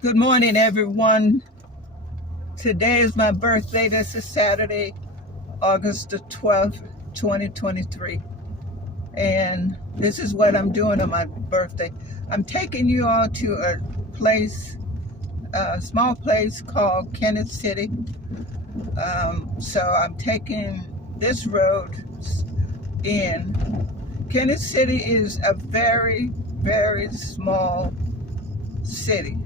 Good morning, everyone. Today is my birthday. This is Saturday, August the 12th, 2023. And this is what I'm doing on my birthday. I'm taking you all to a small place called Kenneth City. So I'm taking this road in. Kenneth City is a very, very small city.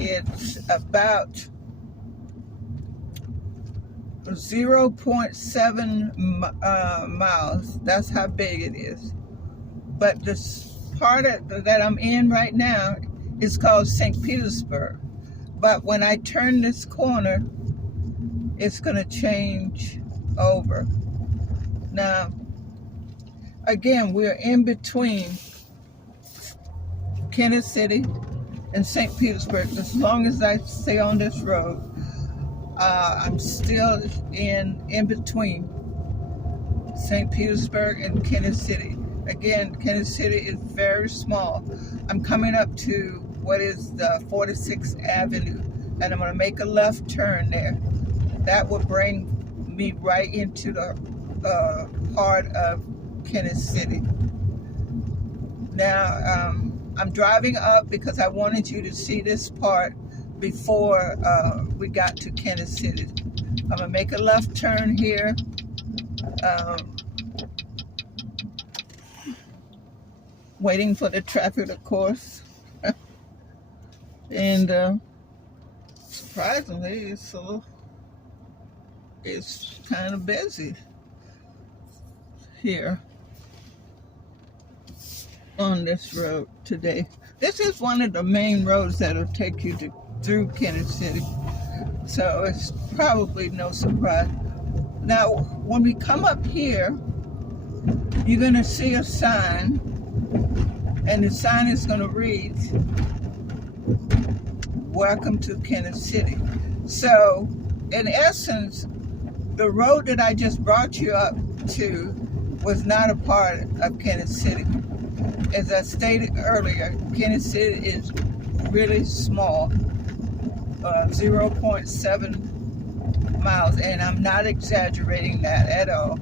It's about 0.7 miles. That's how big it is. But this part that I'm in right now is called St. Petersburg. But when I turn this corner, it's going to change over. Now, again, we're in between Kenneth City and St. Petersburg. As long as I stay on this road, I'm still in between St. Petersburg and Kenneth City. Again, Kenneth City is very small. I'm coming up to what is the 46th Avenue, and I'm going to make a left turn there. That will bring me right into the heart of Kenneth City. Now, I'm driving up because I wanted you to see this part before we got to Kenneth City. I'm going to make a left turn here. Waiting for the traffic, of course. And surprisingly, it's kind of busy here on this road today. This is one of the main roads that'll take you through Kenneth City, so it's probably no surprise. Now, when we come up here, you're going to see a sign, and the sign is going to read, "Welcome to Kenneth City." So, in essence, the road that I just brought you up to was not a part of Kenneth City. As I stated earlier, Kenneth City is really small, 0.7 miles, and I'm not exaggerating that at all.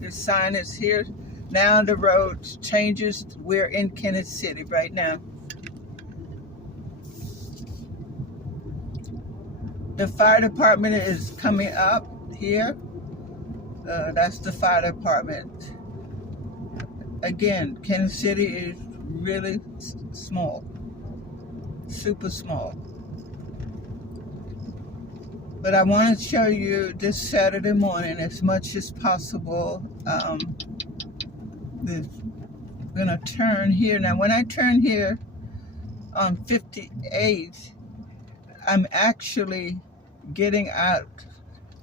The sign is here. Now the road changes. We're in Kenneth City right now. The fire department is coming up here. That's the fire department. Again, Kenneth City is really small, super small. But I want to show you this Saturday morning as much as possible. I'm going to turn here. Now, when I turn here on 58, I'm actually getting out.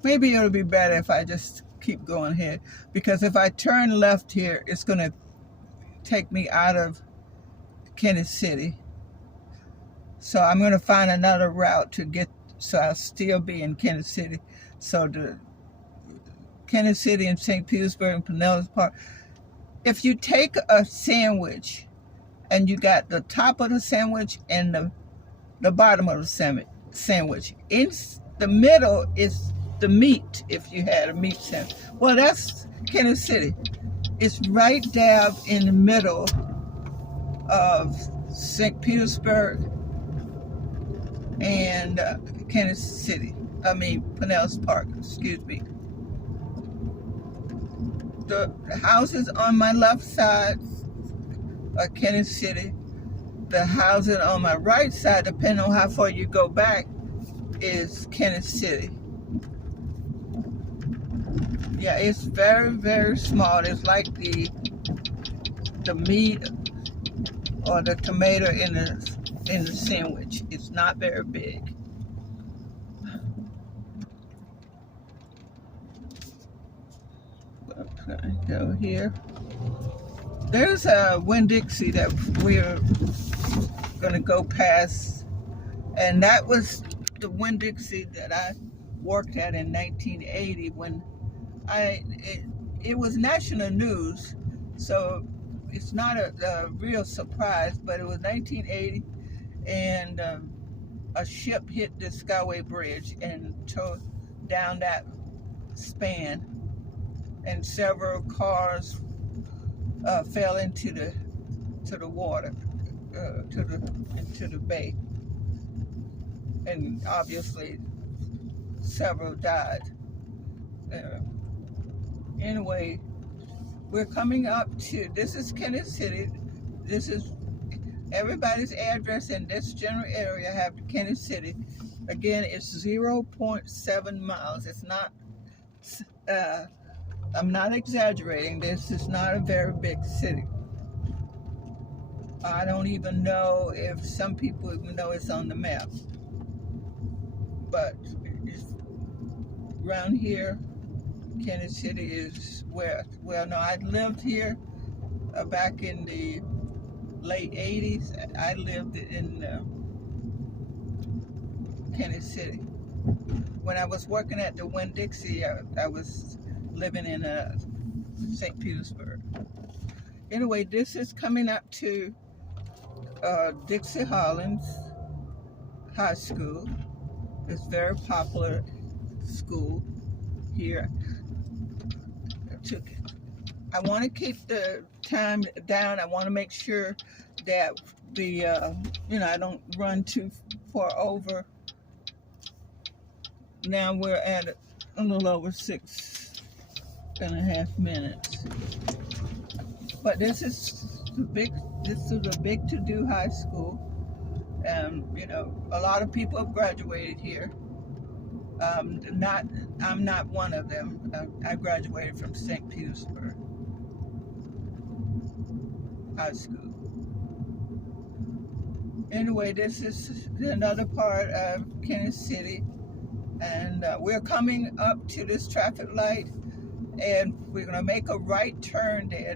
Maybe it'll be better if I just keep going here, because if I turn left here, it's going to take me out of Kenneth City. So I'm going to find another route to get, so I'll still be in Kenneth City. So the Kenneth City and St. Petersburg and Pinellas Park. If you take a sandwich and you got the top of the sandwich and the bottom of the sandwich, in the middle is the meat, if you had a meat sandwich. Well, that's Kenneth City. It's right dab in the middle of St. Petersburg and Kenneth City. Pinellas Park, excuse me. The houses on my left side are Kenneth City. The houses on my right side, depending on how far you go back, is Kenneth City. Yeah, it's very, very small. It's like the meat or the tomato in the sandwich. It's not very big. Okay, go here. There's a Winn-Dixie that we're gonna go past, and that was the Winn-Dixie that I worked at in 1980 when it was national news, so it's not a real surprise, but it was 1980, and a ship hit the Skyway Bridge and tore down that span, and several cars fell into the water, into the bay, and obviously several died. Uh, anyway, we're coming up to, this is Kenneth City. This is everybody's address in this general area. Have Kenneth City. Again, it's 0.7 miles. It's not, I'm not exaggerating. This is not a very big city. I don't even know if some people even know it's on the map. But it's, around here, Kenneth City is where, well, no, I lived here back in the late 80s. I lived in Kenneth City. When I was working at the Winn-Dixie, I was living in St. Petersburg. Anyway, this is coming up to Dixie Hollins High School. It's a very popular school here. I want to keep the time down. I want to make sure that the, I don't run too far over. Now we're at a little over 6.5 minutes. But this is a big to-do high school. And, a lot of people have graduated here. I'm not one of them. I graduated from St. Petersburg High School. Anyway, this is another part of Kenneth City, and we're coming up to this traffic light, and we're going to make a right turn there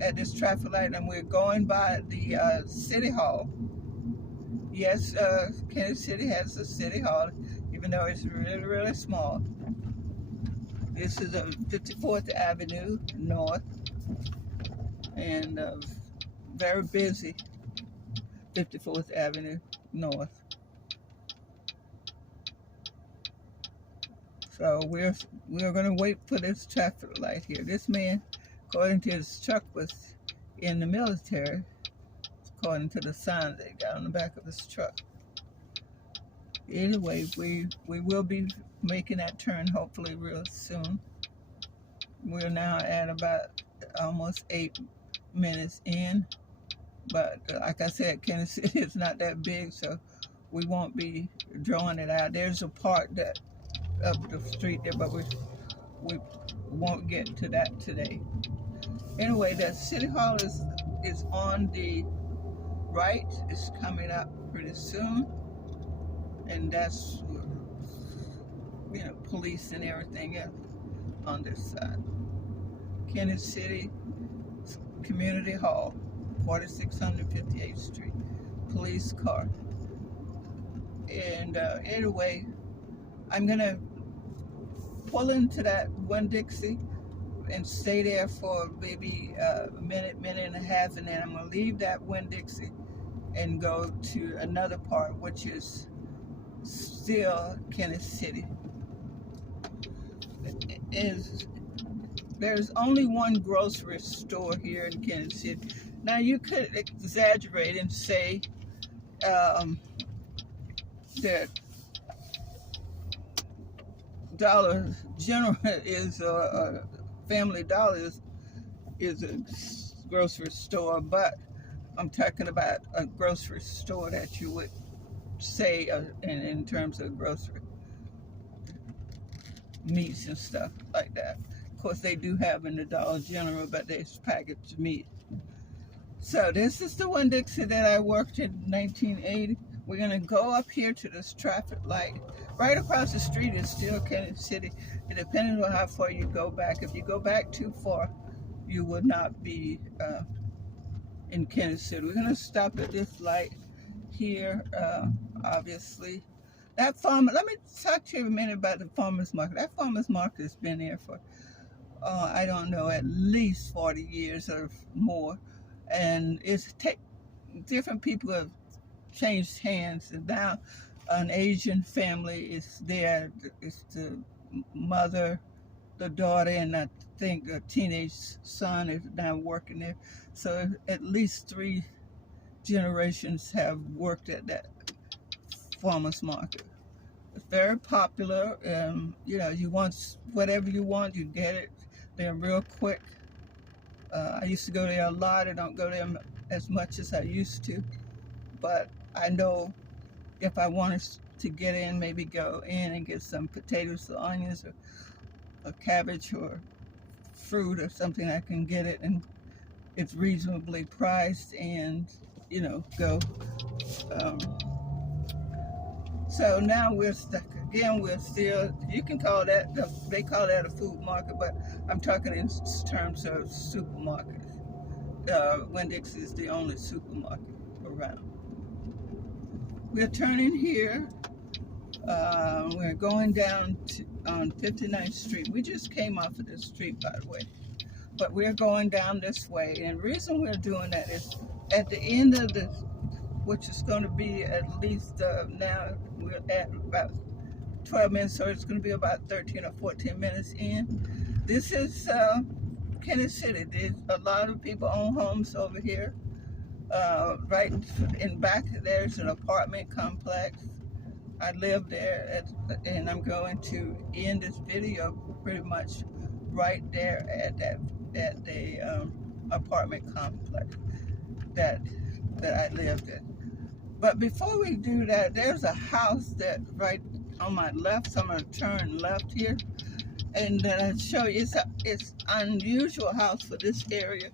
at this traffic light, and we're going by the City Hall. Yes, Kenneth City has a City Hall, even though it's really, really small. This is 54th Avenue North, and very busy 54th Avenue North. So we're going to wait for this traffic light here. This man, according to his truck, was in the military, according to the sign they got on the back of his truck. Anyway, we will be making that turn hopefully real soon. We're now at about almost 8 minutes in, but like I said, Kenneth City is not that big, so we won't be drawing it out. There's a part that up the street there, but we won't get to that today. Anyway, the City Hall is on the right. It's coming up pretty soon, and that's police and everything else on this side. Kenneth City Community Hall, 4658th Street, police car. And anyway, I'm gonna pull into that Winn-Dixie and stay there for maybe a minute and a half, and then I'm gonna leave that Winn-Dixie and go to another part, which is still Kenneth City. There's only one grocery store here in Kenneth City. Now you could exaggerate and say that Dollar General is Family Dollar is a grocery store, but I'm talking about a grocery store that you would say in terms of grocery meats and stuff like that. Of course, they do have in the Dollar General, but there's packaged meat. So this is the Winn-Dixie that I worked in 1980. We're gonna go up here to this traffic light. Right across the street is still Kenneth City. And depending on how far you go back, if you go back too far, you will not be in Kenneth City. We're gonna stop at this light here, obviously. That farm, let me talk to you a minute about the farmer's market. That farmer's market has been there for, I don't know, at least 40 years or more. And it's different people have changed hands, and now an Asian family is there. It's the mother, the daughter, and I think a teenage son is now working there. So at least 3 generations have worked at that farmers market. It's very popular. You want whatever you want, you get it. They're real quick. I used to go there a lot. I don't go there as much as I used to, but I know if I wanted to get in, maybe go in and get some potatoes or onions or a cabbage or fruit or something, I can get it, and it's reasonably priced, and go. So now we're stuck again. We're still, you can call that, they call that a food market, but I'm talking in terms of supermarkets. Winn-Dixie is the only supermarket around. We're turning here. We're going down on 59th Street. We just came off of this street, by the way. But we're going down this way. And the reason we're doing that is at the end of this, which is going to be at least, now we're at about 12 minutes, so it's going to be about 13 or 14 minutes in. This is Kenneth City. There's a lot of people own homes over here. Right in back, there's an apartment complex. I live there, and I'm going to end this video pretty much right there at the apartment complex that I lived in. But before we do that, there's a house that right on my left, so I'm going to turn left here, and then I'll show you. It's unusual house for this area.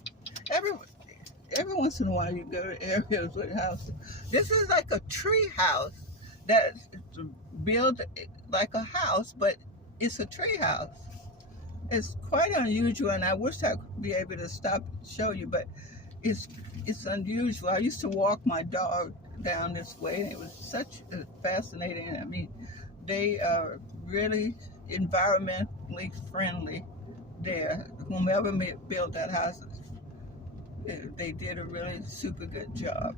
Every once in a while you go to areas with houses. This is like a tree house that's built like a house, but it's a tree house. It's quite unusual, and I wish I could be able to stop and show you, but it's unusual. I used to walk my dog down this way, and it was such a fascinating. I mean, they are really environmentally friendly there. Whomever built that house, they did a really super good job.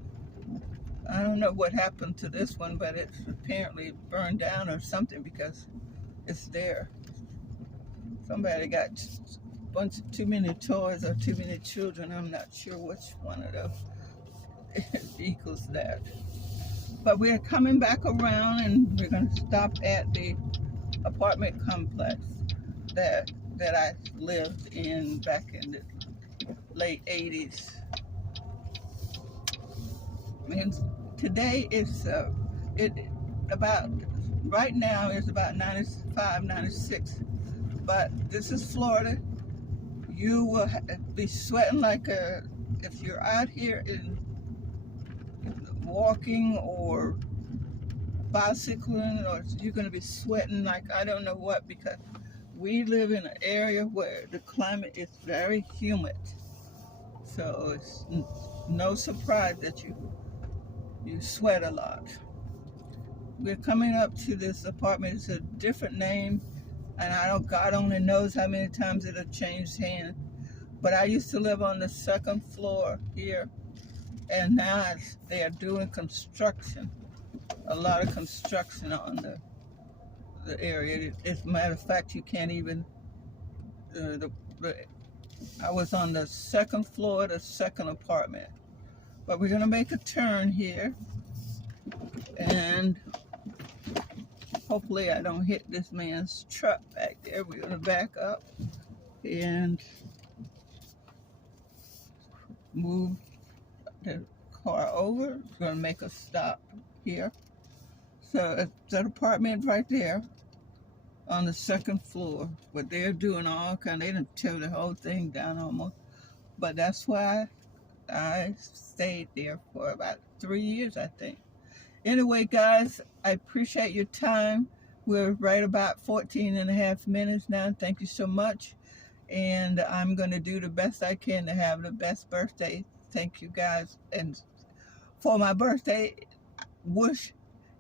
I don't know what happened to this one, but it's apparently burned down or something because it's there. Somebody got a bunch of too many toys or too many children. I'm not sure which one of those equals that. But we're coming back around, and we're going to stop at the apartment complex that I lived in back in the late 80s. And today is about, right now it's about 95, 96. But this is Florida. You will be sweating like if you're out here in walking or bicycling, or you're going to be sweating like I don't know what, because we live in an area where the climate is very humid. So it's no surprise that you sweat a lot. We're coming up to this apartment. It's a different name, and God only knows how many times it'll change hands. But I used to live on the second floor here, and now they are doing construction, a lot of construction on the area. As a matter of fact, you can't even, I was on the second floor, the second apartment. But we're gonna make a turn here, and hopefully I don't hit this man's truck back there. We're gonna back up and move the car over. It's gonna make a stop here. So it's that apartment right there on the second floor. But they're doing all kind. They didn't tear the whole thing down almost. But that's why I stayed there for about 3 years, I think. Anyway, guys, I appreciate your time. We're right about 14 and a half minutes now. Thank you so much. And I'm going to do the best I can to have the best birthday. Thank you, guys. And for my birthday, wish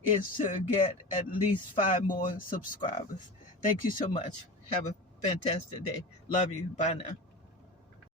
is to get at least 5 more subscribers. Thank you so much. Have a fantastic day. Love you. Bye now.